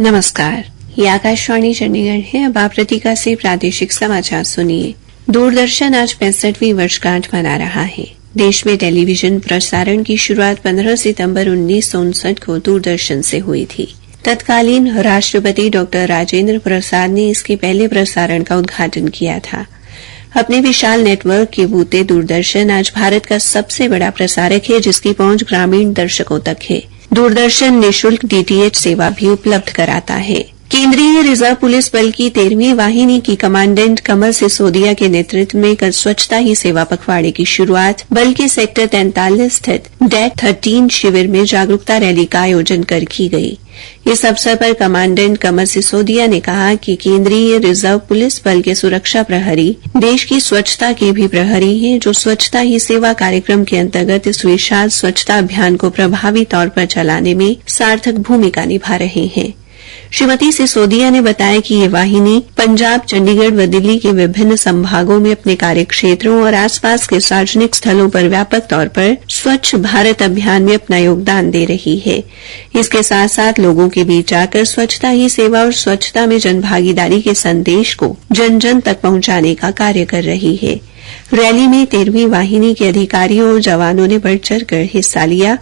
नमस्कार, ये आकाशवाणी चंडीगढ़ है। अब आप रतिका से प्रादेशिक समाचार सुनिए। दूरदर्शन आज 65वीं वर्षगांठ मना रहा है। देश में टेलीविजन प्रसारण की शुरुआत 15 सितंबर 1959 को दूरदर्शन से हुई थी। तत्कालीन राष्ट्रपति डॉक्टर राजेंद्र प्रसाद ने इसके पहले प्रसारण का उद्घाटन किया था। अपने विशाल नेटवर्क के बूते दूरदर्शन आज भारत का सबसे बड़ा प्रसारक है, जिसकी पहुंच ग्रामीण दर्शकों तक है। दूरदर्शन निःशुल्क डीटीएच सेवा भी उपलब्ध कराता है। केंद्रीय रिजर्व पुलिस बल की 13वीं वाहिनी की कमांडेंट कमल सिसोदिया के नेतृत्व में कल स्वच्छता ही सेवा पखवाड़े की शुरुआत बल के सेक्टर 43 स्थित डेट 13 शिविर में जागरूकता रैली का आयोजन कर की गई। इस अवसर पर कमांडेंट कमल सिसोदिया ने कहा कि केंद्रीय रिजर्व पुलिस बल के सुरक्षा प्रहरी देश की स्वच्छता के भी प्रहरी हैं, जो स्वच्छता ही सेवा कार्यक्रम के अंतर्गत इस विशाल स्वच्छता अभियान को प्रभावी तौर पर चलाने में सार्थक भूमिका निभा रहे हैं। श्रीमती सिसोदिया ने बताया कि ये वाहिनी पंजाब, चंडीगढ़ व दिल्ली के विभिन्न संभागों में अपने कार्यक्षेत्रों और आसपास के सार्वजनिक स्थलों पर व्यापक तौर पर स्वच्छ भारत अभियान में अपना योगदान दे रही है। इसके साथ साथ लोगों के बीच आकर स्वच्छता ही सेवा और स्वच्छता में जनभागीदारी के संदेश को जन जन तक पहुंचाने का कार्य कर रही है। रैली में 13वीं वाहिनी के अधिकारियों और जवानों ने बढ़ चढ़कर हिस्सा लिया।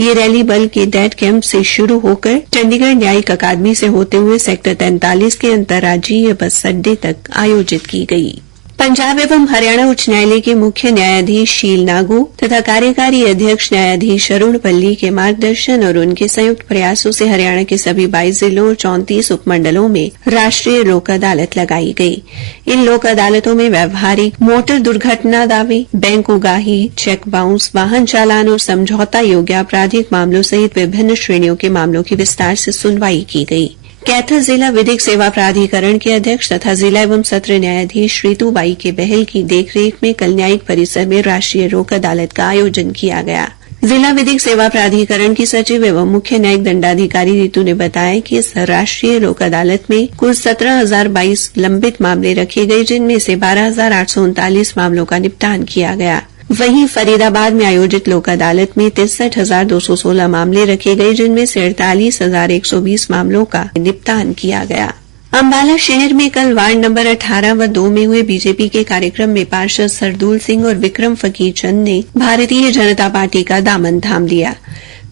ये रैली बल के डेट कैंप से शुरू होकर चंडीगढ़ न्यायिक अकादमी से होते हुए सेक्टर 43 के अंतर्राज्यीय बस अड्डे तक आयोजित की गई। पंजाब एवं हरियाणा उच्च न्यायालय के मुख्य न्यायाधीश शील नागू तथा कार्यकारी अध्यक्ष न्यायाधीश अरुण पल्ली के मार्गदर्शन और उनके संयुक्त प्रयासों से हरियाणा के सभी 22 जिलों और 34 उपमंडलों में राष्ट्रीय लोक अदालत लगाई गई। इन लोक अदालतों में व्यवहारिक मोटर दुर्घटना दावे, बैंक उगाही, चेक बाउंस, वाहन चालान और समझौता योग्य आपराधिक मामलों सहित विभिन्न श्रेणियों के मामलों की विस्तार से सुनवाई की गई। कैथल जिला विधिक सेवा प्राधिकरण के अध्यक्ष तथा जिला एवं सत्र न्यायाधीश ऋतुबाई के बहल की देखरेख में कल न्यायिक परिसर में राष्ट्रीय लोक अदालत का आयोजन किया गया। जिला विधिक सेवा प्राधिकरण की सचिव एवं मुख्य न्यायिक दंडाधिकारी ऋतु ने बताया कि इस राष्ट्रीय लोक अदालत में कुल 17,022 लंबित मामले रखे गए, जिनमें से 12,839 मामलों का निपटान किया गया। वहीं फरीदाबाद में आयोजित लोक अदालत में 63,216 मामले रखे गए, जिनमें से 48,120 मामलों का निपटान किया गया। अंबाला शहर में कल वार्ड नंबर 18 व 2 में हुए बीजेपी के कार्यक्रम में पार्षद सरदूल सिंह और विक्रम फकीर चंद ने भारतीय जनता पार्टी का दामन थाम लिया।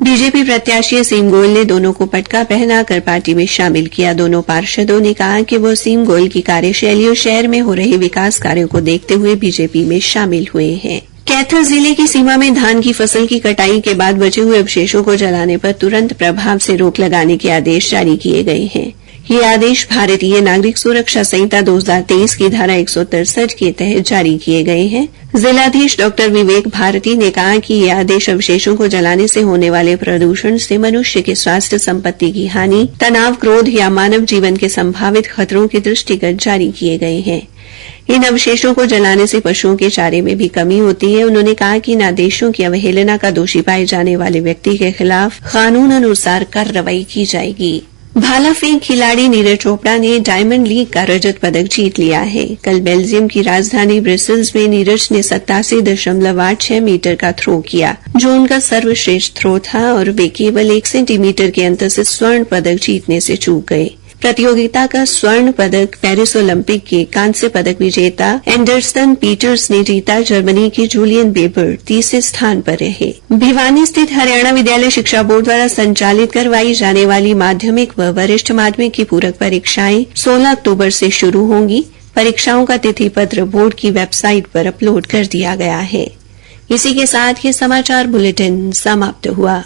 बीजेपी प्रत्याशी सीम गोयल ने दोनों को पटका पहनाकर पार्टी में शामिल किया। दोनों पार्षदों ने कहा कि वो सीम गोयल की कार्यशैली और शहर में हो रहे विकास कार्यों को देखते हुए बीजेपी में शामिल हुए हैं। कैथल जिले की सीमा में धान की फसल की कटाई के बाद बचे हुए अवशेषों को जलाने पर तुरंत प्रभाव से रोक लगाने के आदेश जारी किए गए हैं। ये आदेश भारतीय नागरिक सुरक्षा संहिता 2023 की धारा 163 के तहत जारी किए गए हैं। जिलाधीश डॉ विवेक भारती ने कहा कि ये आदेश अवशेषों को जलाने से होने वाले प्रदूषण से मनुष्य के स्वास्थ्य, संपत्ति की हानि, तनाव, क्रोध या मानव जीवन के संभावित खतरों के दृष्टिगत जारी किए गए हैं। इन अवशेषों को जलाने से पशुओं के चारे में भी कमी होती है। उन्होंने कहा कि इन आदेशों की अवहेलना का दोषी पाए जाने वाले व्यक्ति के खिलाफ कानून अनुसार कार्रवाई की जाएगी। भाला फेंक खिलाड़ी नीरज चोपड़ा ने डायमंड लीग का रजत पदक जीत लिया है। कल बेल्जियम की राजधानी ब्रसेल्स में नीरज ने 87.86 मीटर का थ्रो किया, जो उनका सर्वश्रेष्ठ थ्रो था, और वे केवल 1 सेंटीमीटर के अंतर से स्वर्ण पदक जीतने से चूक गए। प्रतियोगिता का स्वर्ण पदक पेरिस ओलंपिक के कांस्य पदक विजेता एंडरसन पीटर्स ने जीता। जर्मनी के जूलियन बेबर तीसरे स्थान पर रहे। भिवानी स्थित हरियाणा विद्यालय शिक्षा बोर्ड द्वारा संचालित करवाई जाने वाली माध्यमिक व वरिष्ठ माध्यमिक की पूरक परीक्षाएं 16 अक्टूबर से शुरू होंगी। परीक्षाओं का तिथि पत्र बोर्ड की वेबसाइट पर अपलोड कर दिया गया है। इसी के साथ ये समाचार बुलेटिन समाप्त हुआ।